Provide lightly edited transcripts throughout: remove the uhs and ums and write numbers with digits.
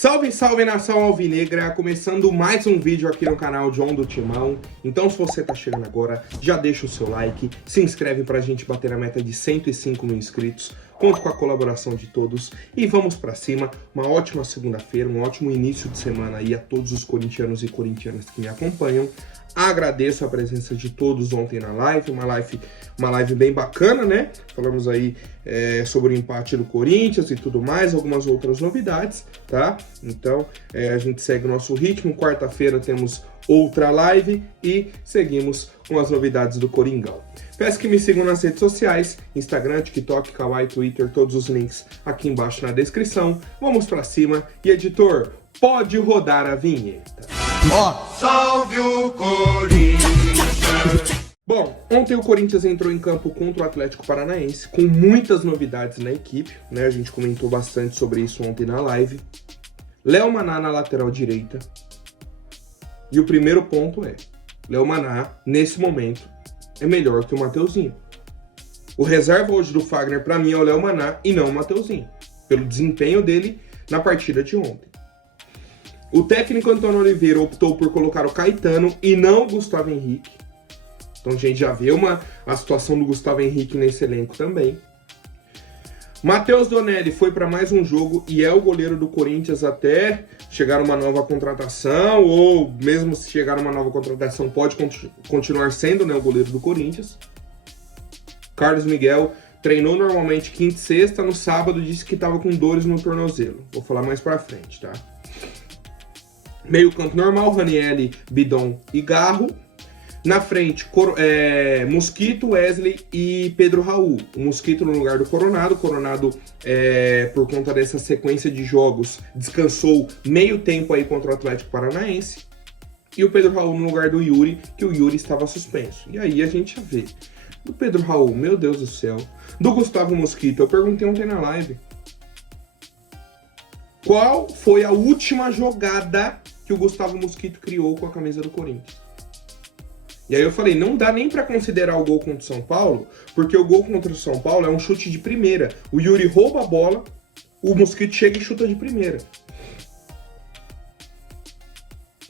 Salve, salve nação alvinegra, começando mais um vídeo aqui no canal John do Timão. Então se você tá chegando agora, já deixa o seu like, se inscreve pra gente bater a meta de 105 mil inscritos. Conto com a colaboração de todos e vamos pra cima. Uma ótima segunda-feira, um ótimo início de semana aí a todos os corintianos e corintianas que me acompanham. Agradeço a presença de todos ontem na live, uma live bem bacana, né? Falamos aí sobre o empate do Corinthians e tudo mais, algumas outras novidades, tá? Então, a gente segue o nosso ritmo. Quarta-feira temos outra live e seguimos com as novidades do Coringão. Peço que me sigam nas redes sociais, Instagram, TikTok, Kawaii, Twitter, todos os links aqui embaixo na descrição. Vamos pra cima e, editor, pode rodar a vinheta. Salve o Corinthians! Bom, ontem o Corinthians entrou em campo contra o Atlético Paranaense, com muitas novidades na equipe, né? A gente comentou bastante sobre isso ontem na live. Léo Maná na lateral direita. E o primeiro ponto é, Léo Maná, nesse momento, é melhor que o Mateuzinho. O reserva hoje do Fagner, pra mim, é o Léo Maná e não o Mateuzinho, pelo desempenho dele na partida de ontem. O técnico Antônio Oliveira optou por colocar o Caetano e não o Gustavo Henrique. Então a gente já vê a situação do Gustavo Henrique nesse elenco também. Matheus Donelli foi para mais um jogo e é o goleiro do Corinthians até chegar uma nova contratação, ou mesmo se chegar uma nova contratação pode continuar sendo, né, o goleiro do Corinthians. Carlos Miguel treinou normalmente quinta e sexta, no sábado disse que estava com dores no tornozelo. Vou falar mais para frente, tá? Meio campo normal, Ranieri, Bidon e Garro. Na frente, Mosquito, Wesley e Pedro Raul. O Mosquito no lugar do Coronado. O Coronado, por conta dessa sequência de jogos, descansou meio tempo aí contra o Atlético Paranaense. E o Pedro Raul no lugar do Yuri, que o Yuri estava suspenso. E aí a gente já vê. Do Pedro Raul, meu Deus do céu. Do Gustavo Mosquito, eu perguntei ontem na live. Qual foi a última jogada que o Gustavo Mosquito criou com a camisa do Corinthians? E aí eu falei, não dá nem pra considerar o gol contra o São Paulo, porque o gol contra o São Paulo é um chute de primeira. O Yuri rouba a bola, o Mosquito chega e chuta de primeira.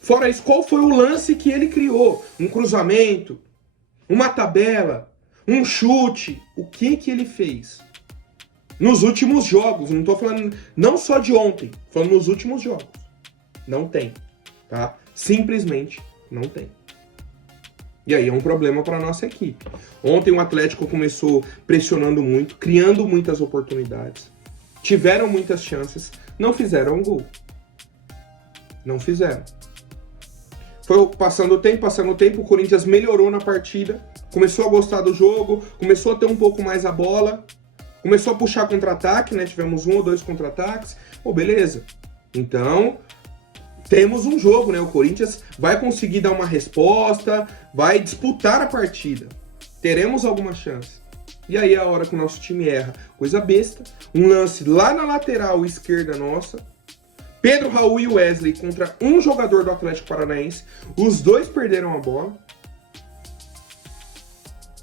Fora isso, qual foi o lance que ele criou? Um cruzamento, uma tabela, um chute. O que ele fez? Nos últimos jogos, não tô falando não só de ontem, falando nos últimos jogos. Não tem, tá? Simplesmente não tem. E aí é um problema para a nossa equipe. Ontem o Atlético começou pressionando muito, criando muitas oportunidades. Tiveram muitas chances, não fizeram gol. Não fizeram. Foi passando o tempo, o Corinthians melhorou na partida, começou a gostar do jogo, começou a ter um pouco mais a bola, começou a puxar contra-ataque, né? Tivemos 1 ou 2 contra-ataques. Pô, beleza. Então, temos um jogo, né? O Corinthians vai conseguir dar uma resposta, vai disputar a partida. Teremos alguma chance. E aí é a hora que o nosso time erra. Coisa besta. Um lance lá na lateral esquerda nossa. Pedro Raul e Wesley contra um jogador do Atlético Paranaense. Os dois perderam a bola.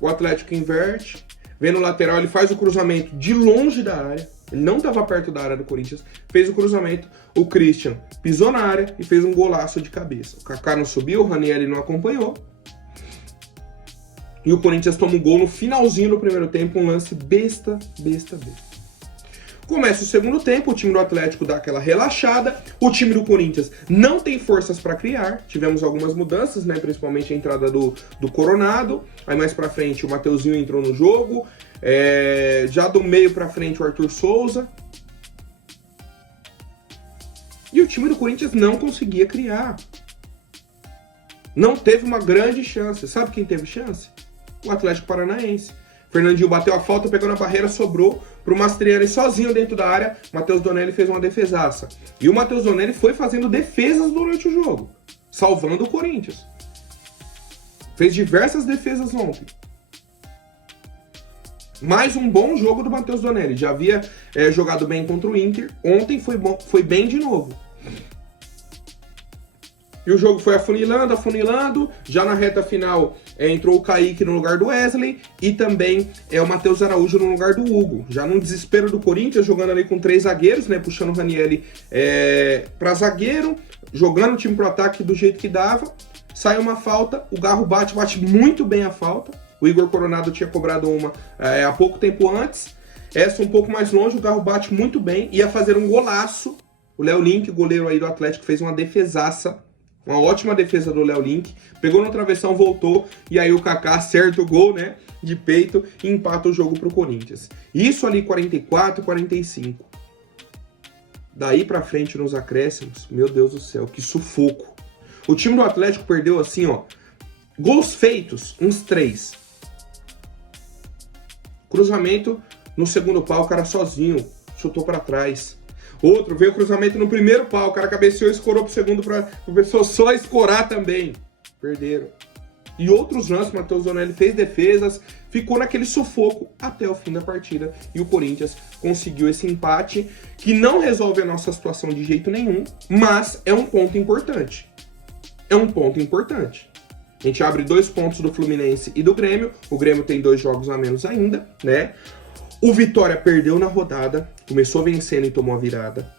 O Atlético inverte. Vem no lateral, ele faz o cruzamento de longe da área. Ele não estava perto da área do Corinthians. Fez o cruzamento. O Christian pisou na área e fez um golaço de cabeça. O Kaká não subiu, o Ranieri não acompanhou. E o Corinthians toma um gol no finalzinho do primeiro tempo. Um lance besta. Começa o segundo tempo, o time do Atlético dá aquela relaxada. O time do Corinthians não tem forças para criar. Tivemos algumas mudanças, né? Principalmente a entrada do Coronado. Aí mais pra frente o Mateuzinho entrou no jogo. Já do meio pra frente o Arthur Souza. E o time do Corinthians não conseguia criar. Não teve uma grande chance. Sabe quem teve chance? O Atlético Paranaense. Fernandinho bateu a falta, pegou na barreira, sobrou pro Mastriani sozinho dentro da área. Matheus Donelli fez uma defesaça. E o Matheus Donelli foi fazendo defesas durante o jogo, salvando o Corinthians. Fez diversas defesas ontem. Mais um bom jogo do Matheus Donelli. Já havia jogado bem contra o Inter. Ontem foi bem de novo. E o jogo foi afunilando. Já na reta final entrou o Kaique no lugar do Wesley e também o Matheus Araújo no lugar do Hugo. Já no desespero do Corinthians, jogando ali com 3 zagueiros, né? Puxando o Ranieri para zagueiro, jogando o time pro ataque do jeito que dava. Sai uma falta, o Garro bate muito bem a falta. O Igor Coronado tinha cobrado uma há pouco tempo antes. Essa um pouco mais longe, o Garro bate muito bem. Ia fazer um golaço. O Léo Link, goleiro aí do Atlético, fez uma defesaça. Uma ótima defesa do Léo Link. Pegou no travessão, voltou. E aí o Kaká acerta o gol, né? De peito e empata o jogo pro Corinthians. Isso ali 44 e 45. Daí pra frente nos acréscimos, meu Deus do céu, que sufoco. O time do Atlético perdeu assim, ó. Gols feitos, uns 3. Cruzamento no segundo pau, o cara sozinho chutou pra trás. Outro, veio o cruzamento no primeiro pau, o cara cabeceou e escorou pro segundo pra o pessoal só escorar também. Perderam. E outros lances, o Matheus Donelli fez defesas, ficou naquele sufoco até o fim da partida. E o Corinthians conseguiu esse empate, que não resolve a nossa situação de jeito nenhum, mas é um ponto importante. É um ponto importante. A gente abre 2 pontos do Fluminense e do Grêmio. O Grêmio tem 2 jogos a menos ainda, né? O Vitória perdeu na rodada, começou vencendo e tomou a virada.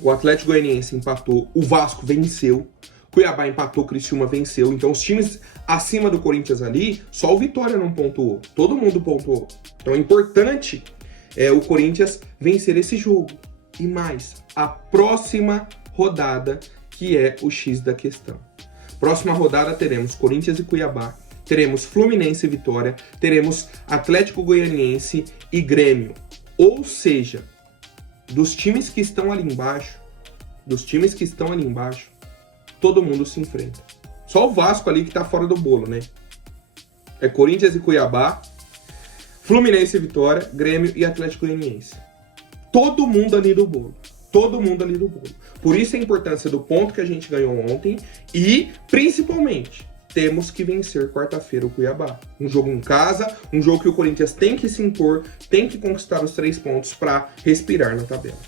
O Atlético Goianiense empatou, o Vasco venceu. Cuiabá empatou, Criciúma venceu. Então os times acima do Corinthians ali, só o Vitória não pontuou. Todo mundo pontuou. Então é importante o Corinthians vencer esse jogo. E mais, a próxima rodada, que é o X da questão. Próxima rodada teremos Corinthians e Cuiabá, teremos Fluminense e Vitória, teremos Atlético Goianiense e Grêmio. Ou seja, dos times que estão ali embaixo, todo mundo se enfrenta. Só o Vasco ali que tá fora do bolo, né? É Corinthians e Cuiabá, Fluminense e Vitória, Grêmio e Atlético Goianiense. Todo mundo ali do bolo. Todo mundo ali do bolo. Por isso a importância do ponto que a gente ganhou ontem e, principalmente, temos que vencer quarta-feira o Cuiabá. Um jogo em casa, um jogo que o Corinthians tem que se impor, tem que conquistar os 3 pontos para respirar na tabela.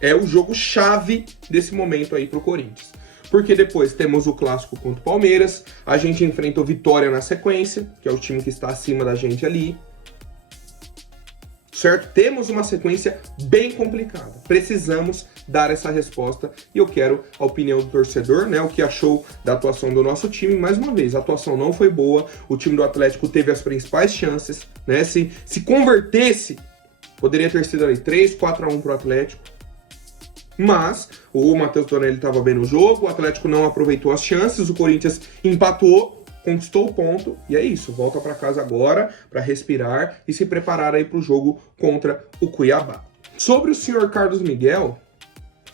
É o jogo chave desse momento aí pro Corinthians. Porque depois temos o clássico contra o Palmeiras, a gente enfrenta o Vitória na sequência, que é o time que está acima da gente ali. Certo? Temos uma sequência bem complicada. Precisamos dar essa resposta e eu quero a opinião do torcedor, né? O que achou da atuação do nosso time. Mais uma vez, a atuação não foi boa. O time do Atlético teve as principais chances, né? Se convertesse, poderia ter sido ali 3-4-1 pro Atlético. Mas o Matheus Donelli estava bem no jogo, o Atlético não aproveitou as chances, o Corinthians empatou, conquistou o ponto, e é isso, volta para casa agora para respirar e se preparar aí para o jogo contra o Cuiabá. Sobre o senhor Carlos Miguel,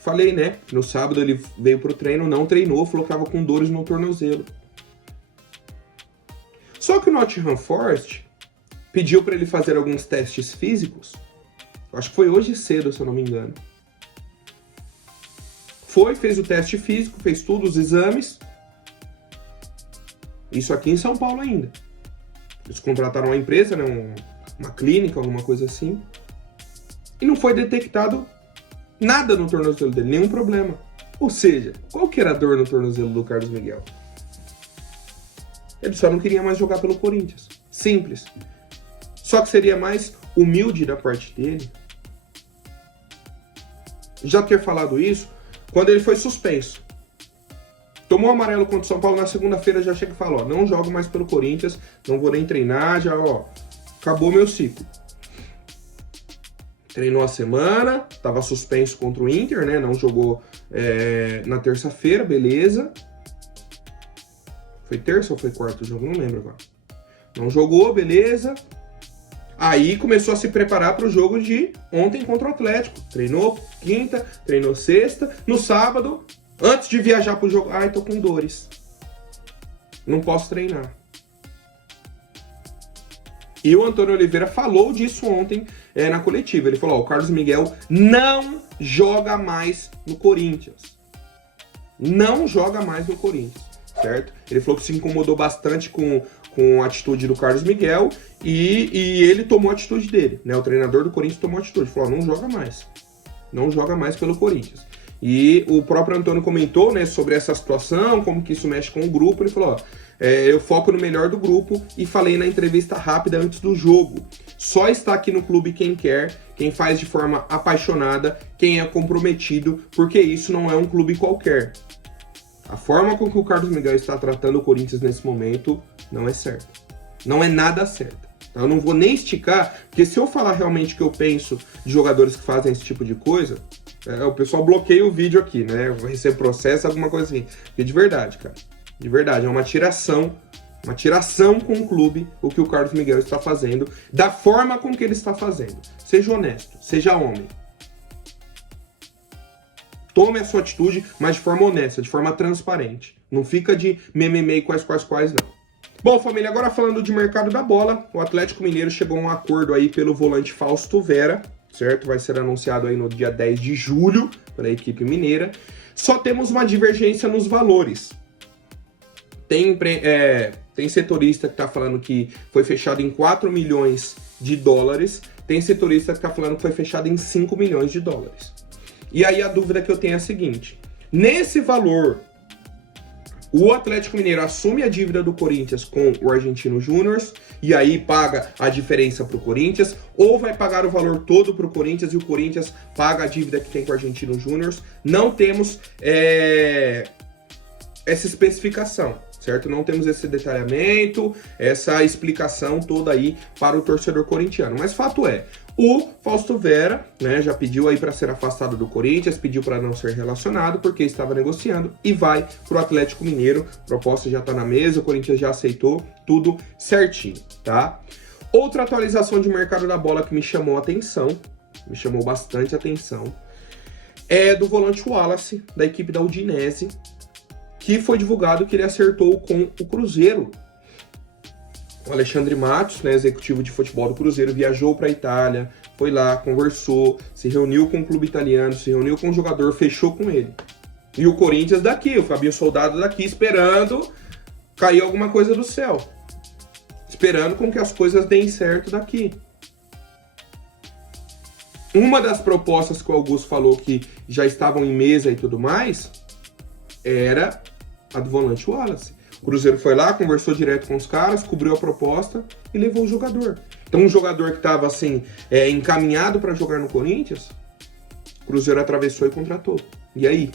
falei, né, no sábado ele veio pro treino, não treinou, falou que estava com dores no tornozelo. Só que o Nottingham Forest pediu para ele fazer alguns testes físicos, acho que foi hoje cedo, se eu não me engano. Fez o teste físico, fez tudo, os exames. Isso aqui em São Paulo ainda. Eles contrataram uma empresa, né, uma clínica, alguma coisa assim. E não foi detectado nada no tornozelo dele, nenhum problema. Ou seja, qual que era a dor no tornozelo do Carlos Miguel? Ele só não queria mais jogar pelo Corinthians. Simples. Só que seria mais humilde da parte dele já ter falado isso quando ele foi suspenso. Tomou amarelo contra o São Paulo na segunda-feira, já chega e fala, ó, não jogo mais pelo Corinthians, não vou nem treinar, já, ó, acabou meu ciclo. Treinou a semana, tava suspenso contra o Inter, né, não jogou na terça-feira, beleza. Foi terça ou foi quarto o jogo? Não lembro agora. Não jogou, beleza. Aí começou a se preparar para o jogo de ontem contra o Atlético. Treinou quinta, treinou sexta. No sábado, antes de viajar para o jogo, ai, tô com dores. Não posso treinar. E o Antônio Oliveira falou disso ontem na coletiva. Ele falou, ó, o Carlos Miguel não joga mais no Corinthians. Não joga mais no Corinthians, certo? Ele falou que se incomodou bastante com a atitude do Carlos Miguel e ele tomou a atitude dele, né? O treinador do Corinthians tomou a atitude, falou, ó, não joga mais pelo Corinthians. E o próprio Antônio comentou, né, sobre essa situação, como que isso mexe com o grupo. Ele falou, eu foco no melhor do grupo e falei na entrevista rápida antes do jogo. Só está aqui no clube quem quer, quem faz de forma apaixonada, quem é comprometido, porque isso não é um clube qualquer. A forma com que o Carlos Miguel está tratando o Corinthians nesse momento não é certa. Não é nada certa. Eu não vou nem esticar, porque se eu falar realmente o que eu penso de jogadores que fazem esse tipo de coisa, o pessoal bloqueia o vídeo aqui, né? Eu vou receber processo, alguma coisa assim. Porque de verdade, cara. De verdade, é uma tiração com o clube, o que o Carlos Miguel está fazendo, da forma com que ele está fazendo. Seja honesto, seja homem. Tome a sua atitude, mas de forma honesta, de forma transparente. Não fica de mimimi quais, não. Bom, família, agora falando de mercado da bola, o Atlético Mineiro chegou a um acordo aí pelo volante Fausto Vera, certo? Vai ser anunciado aí no dia 10 de julho pela equipe mineira. Só temos uma divergência nos valores. Tem setorista que está falando que foi fechado em 4 milhões de dólares, tem setorista que está falando que foi fechado em 5 milhões de dólares. E aí a dúvida que eu tenho é a seguinte, nesse valor, o Atlético Mineiro assume a dívida do Corinthians com o Argentino Júnior e aí paga a diferença para o Corinthians, ou vai pagar o valor todo para o Corinthians e o Corinthians paga a dívida que tem com o Argentino Júnior. Não temos essa especificação, certo? Não temos esse detalhamento, essa explicação toda aí para o torcedor corintiano. Mas fato é, o Fausto Vera, né, já pediu aí para ser afastado do Corinthians, pediu para não ser relacionado porque estava negociando e vai para o Atlético Mineiro. A proposta já está na mesa, o Corinthians já aceitou, tudo certinho, tá? Outra atualização de mercado da bola que me chamou a atenção, me chamou bastante atenção, é do volante Wallace, da equipe da Udinese, que foi divulgado que ele acertou com o Cruzeiro. O Alexandre Matos, né, executivo de futebol do Cruzeiro, viajou para a Itália, foi lá, conversou, se reuniu com o clube italiano, se reuniu com o jogador, fechou com ele. E o Corinthians daqui, o Fabinho Soldado daqui, esperando cair alguma coisa do céu. Esperando com que as coisas deem certo daqui. Uma das propostas que o Augusto falou que já estavam em mesa e tudo mais, era a do volante Wallace. O Cruzeiro foi lá, conversou direto com os caras, cobriu a proposta e levou o jogador. Então um jogador que estava assim, encaminhado para jogar no Corinthians, o Cruzeiro atravessou e contratou. E aí?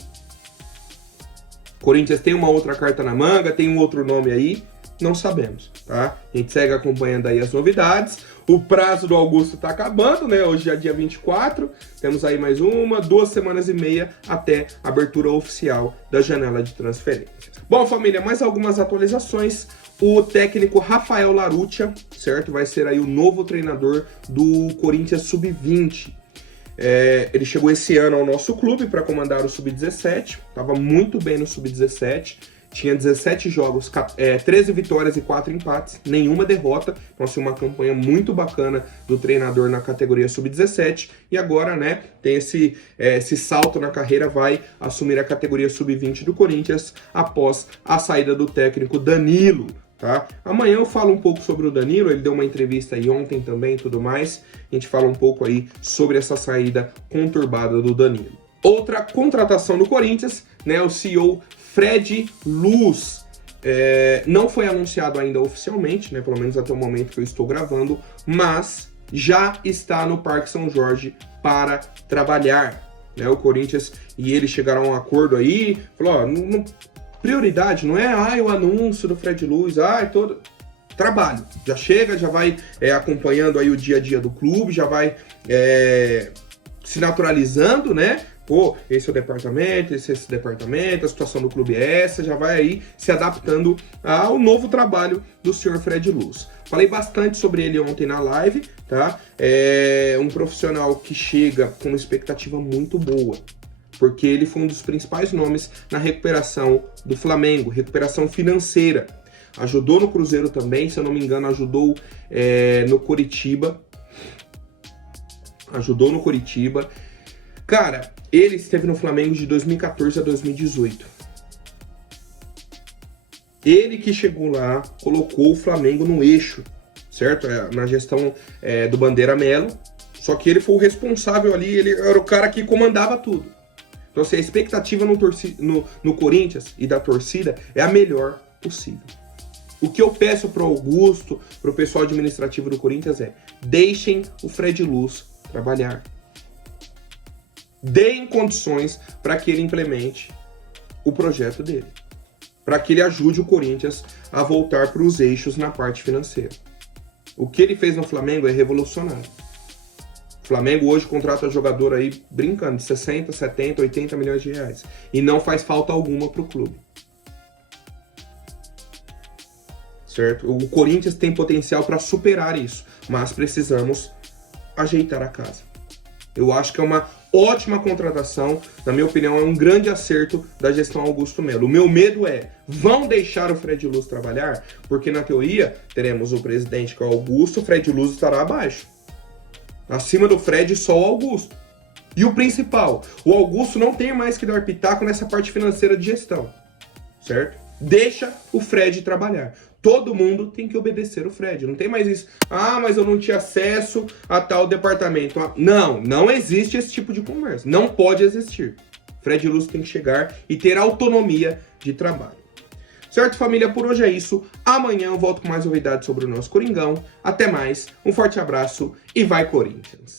O Corinthians tem uma outra carta na manga, tem um outro nome aí, não sabemos, tá? A gente segue acompanhando aí as novidades. O prazo do Augusto tá acabando, né? Hoje é dia 24, temos aí mais 2 semanas e meia até a abertura oficial da janela de transferências. Bom, família, mais algumas atualizações. O técnico Rafael Laruccia, certo? Vai ser aí o novo treinador do Corinthians Sub-20. Ele chegou esse ano ao nosso clube para comandar o Sub-17, estava muito bem no Sub-17. Tinha 17 jogos, 13 vitórias e 4 empates, nenhuma derrota. Então, assim, uma campanha muito bacana do treinador na categoria Sub-17. E agora, né, tem esse salto na carreira, vai assumir a categoria Sub-20 do Corinthians após a saída do técnico Danilo, tá? Amanhã eu falo um pouco sobre o Danilo, ele deu uma entrevista aí ontem também e tudo mais. A gente fala um pouco aí sobre essa saída conturbada do Danilo. Outra contratação do Corinthians, né, o CEO Fred Luz, não foi anunciado ainda oficialmente, né, pelo menos até o momento que eu estou gravando, mas já está no Parque São Jorge para trabalhar, né? O Corinthians e ele chegaram a um acordo aí, falou, prioridade não é o anúncio do Fred Luz, todo trabalho, já chega, já vai acompanhando aí o dia a dia do clube, já vai se naturalizando, né? Esse é o departamento, esse departamento, a situação do clube é essa, já vai aí se adaptando ao novo trabalho do senhor Fred Luz. Falei bastante sobre ele ontem na live, tá? É um profissional que chega com uma expectativa muito boa, porque ele foi um dos principais nomes na recuperação do Flamengo, recuperação financeira. Ajudou no Cruzeiro também, se eu não me engano, ajudou no Coritiba. Cara, ele esteve no Flamengo de 2014 a 2018. Ele que chegou lá, colocou o Flamengo no eixo, certo? Na gestão do Bandeira Melo. Só que ele foi o responsável ali, ele era o cara que comandava tudo. Então, assim, a expectativa no Corinthians e da torcida é a melhor possível. O que eu peço pro Augusto, pro pessoal administrativo do Corinthians é: deixem o Fred Luz trabalhar. Deem condições para que ele implemente o projeto dele. Para que ele ajude o Corinthians a voltar para os eixos na parte financeira. O que ele fez no Flamengo é revolucionário. O Flamengo hoje contrata jogador aí, brincando, de 60, 70, 80 milhões de reais. E não faz falta alguma pro clube. Certo? O Corinthians tem potencial para superar isso, mas precisamos ajeitar a casa. Eu acho que é uma ótima contratação, na minha opinião, é um grande acerto da gestão Augusto Melo. O meu medo é: vão deixar o Fred Luz trabalhar? Porque na teoria teremos o presidente que é o Augusto, o Fred Luz estará abaixo. Acima do Fred, só o Augusto. E o principal, o Augusto não tem mais que dar pitaco nessa parte financeira de gestão, certo? Deixa o Fred trabalhar. Todo mundo tem que obedecer o Fred. Não tem mais isso. Ah, mas eu não tinha acesso a tal departamento. Não, não existe esse tipo de conversa. Não pode existir. Fred Luz tem que chegar e ter autonomia de trabalho. Certo, família? Por hoje é isso. Amanhã eu volto com mais novidades sobre o nosso Coringão. Até mais, um forte abraço e vai Corinthians!